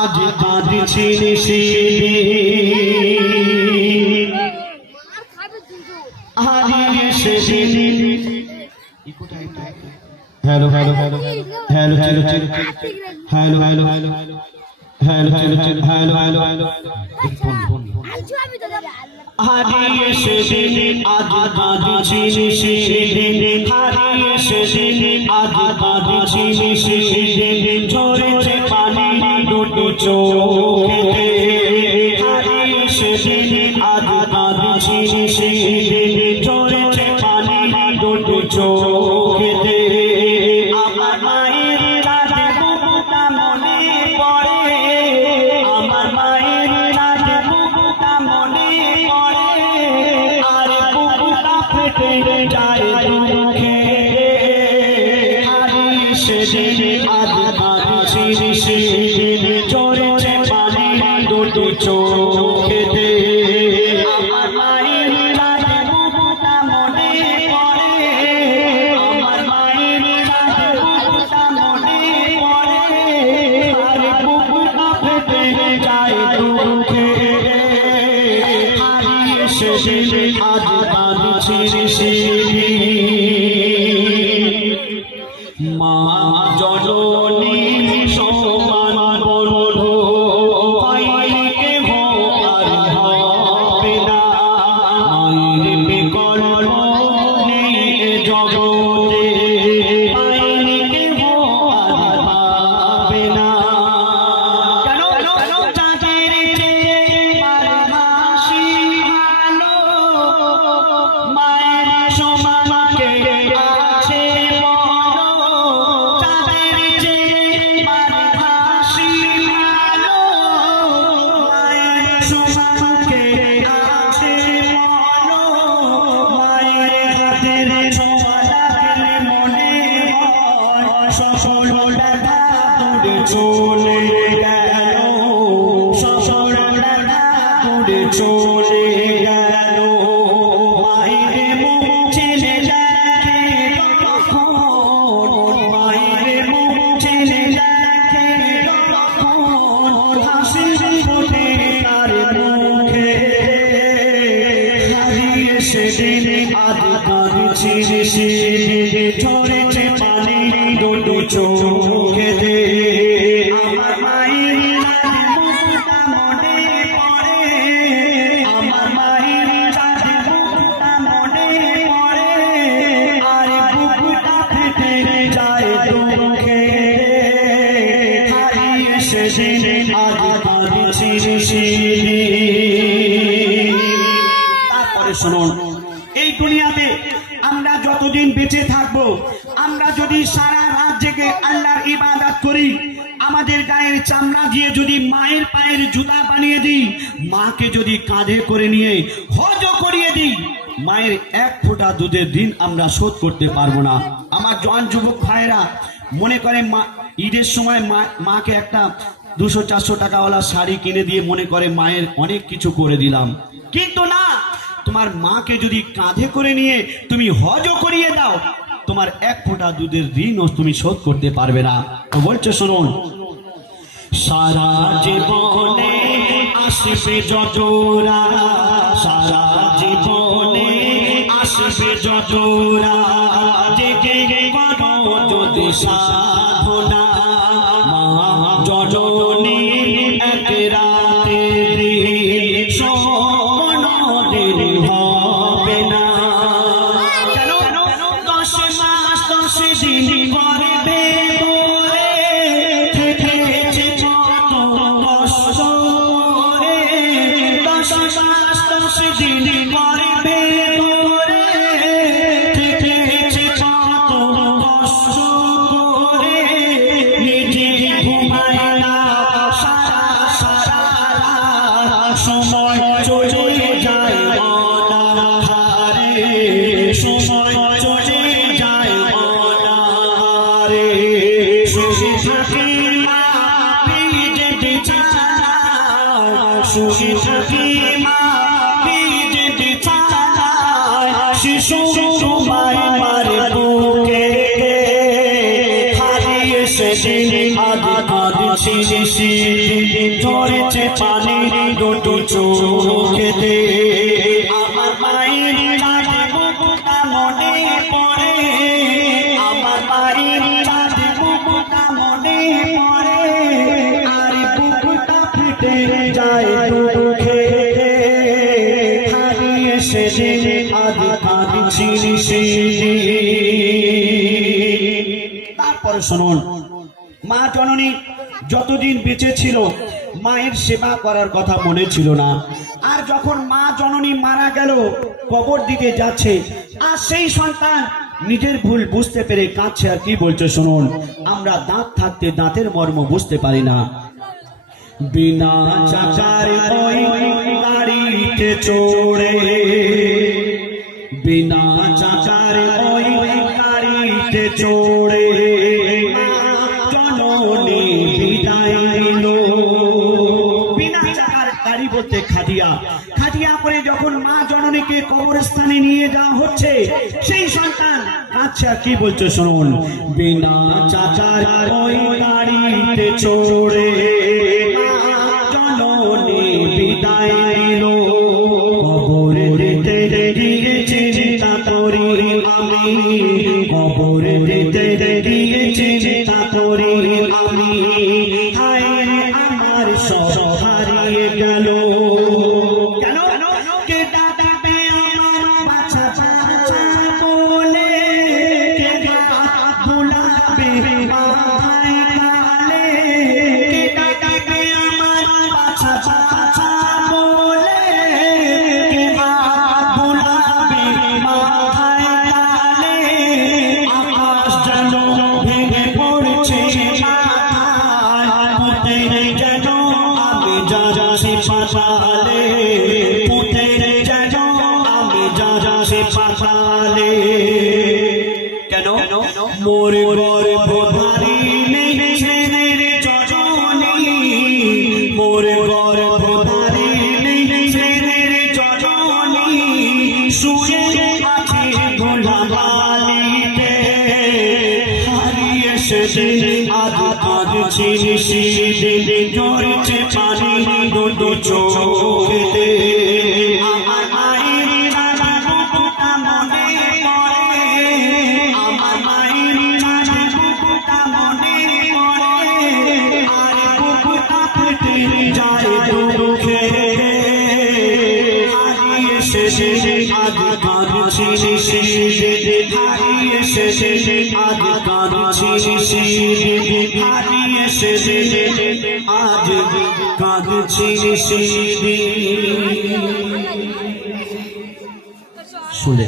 আজ কাঁদছি সেদিন হারিয়ে সেদিন। Hello hello hello hello hello hello hello hello hello hello hello hello হারিয়ে সেদিন আজ কাঁদছি সেদিন হারিয়ে সেদিন আজ কাঁদছি সেদিন ঝরেছে পানি দুটো চোখে হারিয়ে সেদিন আজ কাঁদছি সেদিন ঝরেছে পানি দুটো চোখে। আমার মায়ের রাতে বুকটা মনে পড়ে আমার মায়ের রাতে বুকটা মনে পড়ে আর বুকটা ফেটে যায় দুঃখে হারিয়ে সেদিন আজ কাঁদছি সেদিন ঝরেছে পানি দুটো চোখে। আমার মায়ের রাতে বুকটা মনে পড়ে আমার মায়ের রাতে বুকটা মনে পড়ে আর বুকটা ফেটে যায় দুঃখে হারিয়ে সেদিন আজ কাঁদছি সেদিন। মা জননী সমান বন্ধু পাইলে কেহ আর হবে না মায়ের বিকল্প নেই জগতে পাইলে কেহ আর পাবে না। কেন চাঁদের চেয়ে মার হাসি ভালো মায়ের সমান কে আছে বলো চাঁদের চেয়ে মার হাসি ভালো মায়ের সমান কে আছে বলো মায়ের হাতের ছোঁয়া লাগলে মনে হয় সফলতা দূরে চলে গেল সফলতা দূরে চলে গেল মায়ের মুখ চেনে দেখে তখন মায়ের মুখ চেনে দেখে তখন হাসি ফোটে তার মুখে হারিয়ে সেদিন আজ কাঁদছি সেদিন ঝরেছে পানি দুটো চোখে। আমার মায়ের রাতে বুকটা মনে পড়ে আমার মায়ের রাতে বুকটা মনে পড়ে আর বুকটা ফেটে যায় দুঃখে হারিয়ে সেদিন আজ কাঁদছি সেদিন। তারপরে শুনুন, এই দুনিয়াতে আমরা যতদিন বেঁচে থাকবো আমরা যদি সারা রাত জেগে আল্লাহর ইবাদত করি আমাদের গায়ের চামড়া দিয়ে যদি মায়ের পায়ের জুতা বানিয়ে দিই মাকে যদি কাঁধে করে নিয়ে হজ করিয়ে দিই মায়ের এক ফোঁটা দুধের দিন আমরা শোধ করতে পারবো না। আমার জওয়ান যুবক ভাইরা মনে করে মা ঈদের সময় মাকে একটা 200-400 টাকাওয়ালা শাড়ি কিনে দিয়ে মনে করে মায়ের অনেক কিছু করে দিলাম, কিন্তু না, তোমার মাকে যদি কাঁধে করে নিয়ে তুমি হজও করিয়ে দাও তোমার এক ফোঁটা দুধের ঋণও তুমি শোধ করতে পারবে না। তো বলছে শুনুন, সারা জীবনে আসবে যজোরা সারা জীবনে আসবে যজোরা জেগে করো যদি সাধনা মা জননী এক রাতে কোনদিন হবে না। কেন 10 মাস 10 দিন করবে বলে থেকেছে কত কষ্ট করে 10 মাস 10 দিন করবে বলে থেকেছে কত কষ্ট করে নিজে ঘুমায় না সারা সারা সময় চলে যায় অনাহারে সময় চলে যায় অনাহারে সুখী থাকি মা যেতে চায় সুখী থাকি মা যেতে চায় শিশু সময় মারে বুকে হারিয়ে সেদিন আজ ছিনিসি ঝরেছে পানি দুটো চোখেতে আমার মায়ের কাঁদে বুকুটা মনে পড়ে আমার মায়ের কাঁদে বুকুটা মনে পড়ে আর বুকুটা ফেটে যায় দুঃখে হারিয়ে সেদিন আজ কাঁদছি। তারপরে শুনুন, মা জননী যতদিন বেঁচে ছিল মায়ের সেবা করার কথা মনে ছিল না, আর যখন মা জননী মারা গেল কবর দিতে যাচ্ছে আর সেই সন্তান নিজের ভুল বুঝতে পেরে কাঁদছে আর কি বলছে শুনুন। আমরা দাঁত থাকতে দাঁতের মর্ম বুঝতে পারি না। বিনা চাচার ওই গাড়িতে চড়ে বিনা চাচার ওই গাড়িতে চড়ে জননী বিদায় নিল। বিনা চাকার গাড়ি বলতে খাদিয়া, খাদিয়া করে যখন মা জননীকে কবরস্থানে নিয়ে যাওয়া হচ্ছে সেই সন্তান কাঁদছে আর কি বলছে শুনুন। বিনা চাচার ওই গাড়িতে চড়ে জননী বিদায় নিল। কবর দিতে গিয়েছে চিন্তা করি আমি, কবর দিতে গিয়েছে চিন্তা করি আমি, হায় আমার সব হারিয়ে গেল। কেন কে ডাকবে আমার বাছা বাছা বলে, কে বুলাবে মাথায় কালে, কে ডাকবে আমার বাছা বাছা বলে, কে বুলাবে মাথায় কালে, আকাশ যেন ভেঙে পড়ছে মাথায়, পুঁতে যেন আমি যাচ্ছি পাতালে, পুঁতে যেন আমি যাচ্ছি পাতালে। কেন মোর গর্ভধারী নেই ছেলের জননী, মোর গর্ভধারী নেই ছেলের জননী, শুয়ে আছে গোলাবালিতে হারিয়ে সেদিন আজ কাঁদছি সেদিন ঝরছে পানি দুটো চোখেতে আমার মায়ের কাঁদে বুকুটা মনে পড়ে আমার মায়ের কাঁদে বুকুটা মনে পড়ে আর বুকুটা ফেটে যায় দুঃখে হারিয়ে সেদিন আজ কাঁদছি সেদিন হারিয়ে সেদিন আজ কাঁদছি সেদিন হারিয়ে সেদিন আজ কাঁদছি সেদিন। শুনে